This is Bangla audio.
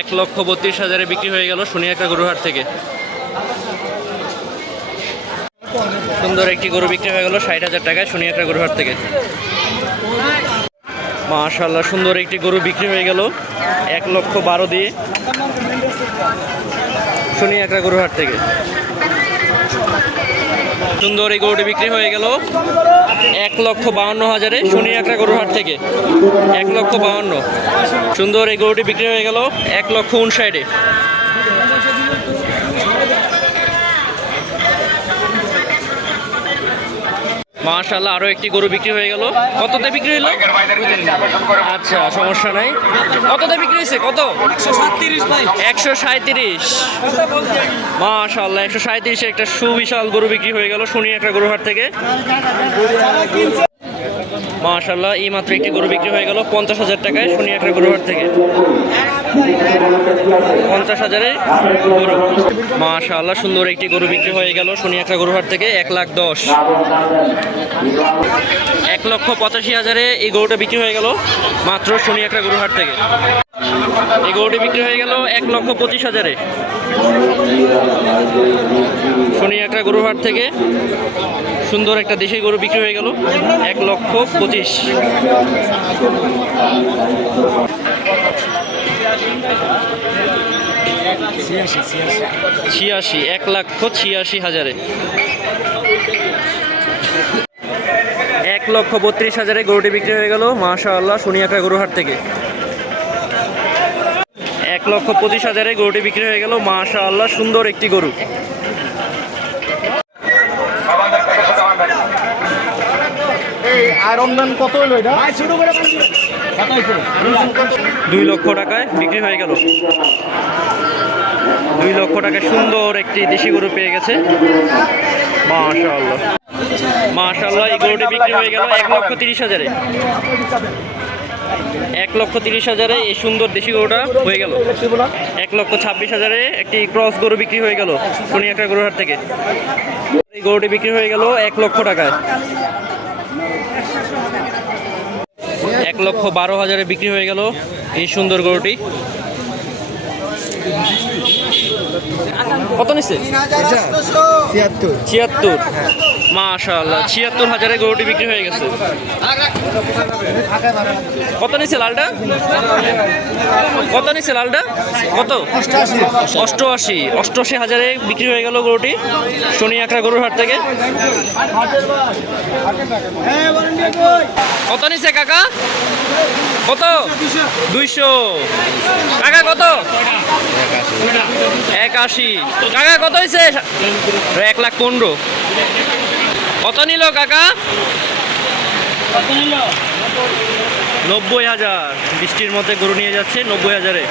এক লক্ষ বত্রিশ হাজারে বিক্রি হয়ে গেল সোনিয়াকা গরুহাট থেকে। সুন্দর একটি গরু বিক্রি হয়ে গেল ষাট হাজার টাকায় সোনিয়াকা গরুহাট থেকে। মাশাল্লাহ সুন্দর একটি গরু বিক্রি হয়ে গেল এক লক্ষ বারো দিয়ে। সোনিয়াকা গরুহাট থেকে। সুন্দর এই গরুটি বিক্রি হয়ে গেল এক লক্ষ বাউন্ন হাজারে শনি একটা গরুর হাট থেকে। এক লক্ষ বাউন্ন। সুন্দর এই গরুটি বিক্রি হয়ে গেল এক লক্ষ উনষাটে। মাশাল্লাহ আরও একটি গরু বিক্রি হয়ে গেল। কততে বিক্রি হলো আচ্ছা সমস্যা নাই। কততে বিক্রি হয়েছে কত? একশো সাঁত্রিশ মাশাল্লাহ একশো সাঁত্রিশে একটা সুবিশাল গরু বিক্রি হয়ে গেল, শুনি একটা গরু হাট থেকে। মাশাল্লাহ এই মাত্র একটি গরু বিক্রি হয়ে গেল পঞ্চাশ হাজার টাকায় শুনি একটা গরু হাট থেকে। পঞ্চাশ হাজারে গরু। মাশাল্লাহ সুন্দর একটি গরু বিক্রি হয়ে গেল শুনি একটা গরু হাট থেকে এক লাখ দশ। এক লক্ষ পঁচাশি হাজারে এই গরুটা বিক্রি হয়ে গেল মাত্র শুনি একটা গরু হাট থেকে। এই গরুটি বিক্রি হয়ে গেল এক লক্ষ পঁচিশ হাজারে। শনি একটা গরু হাট থেকে সুন্দর একটা দেশি গরু বিক্রি হয়ে গেল এক লক্ষ পঁচিশ। ছিয়াশি, এক লক্ষ ছিয়াশি হাজারে। এক লক্ষ বত্রিশ হাজারে গরুটি বিক্রি হয়ে গেল মাশা আল্লাহ সোনিয়াকা গরুহাট থেকে। এক লক্ষ পঁচিশ হাজারে গরুটি বিক্রি হয়ে গেল। মাশা আল্লাহ সুন্দর একটি গরু। দুই লক্ষ টাকায় বিক্রি হয়ে গেল। দুই লক্ষ টাকায় সুন্দর একটি দেশি গরু পেয়ে গেছে। মাশাআল্লাহ। মাশাআল্লাহ এই গরুটি বিক্রি হয়ে গেল এক লক্ষ তিরিশ হাজারে। এক লক্ষ তিরিশ হাজারে এই সুন্দর দেশি গরুটা হয়ে গেল। এক লক্ষ ছাব্বিশ হাজারে একটি ক্রস গরু বিক্রি হয়ে গেল একটা গরুর হাট থেকে। এই গরুটি বিক্রি হয়ে গেল এক লক্ষ টাকায়। এক লক্ষ বারো হাজারে বিক্রি হয়ে গেল এই সুন্দর গরুটি। কত নিচ্ছে? ছিয়াত্তর। মাশাল্লাহ ছিয়াত্তর হাজারে গরুটি বিক্রি হয়ে গেছে। কত নিচ্ছে লালটা? কত নিচ্ছে লালটা? কত? অষ্টআশি। অষ্টআশি অষ্টআশি হাজারে বিক্রি হয়ে গেল গরুটি শনি একটা গরুর হাট থেকে। কত নিছে কাকা? কত? দুইশো। কাকা, কত? একাশি। কাকা, কত হয়েছে এক লাখ পনেরো। কত নিল কাকা? নব্বই হাজার। বৃষ্টির মধ্যে গরু নিয়ে যাচ্ছে নব্বই হাজারে।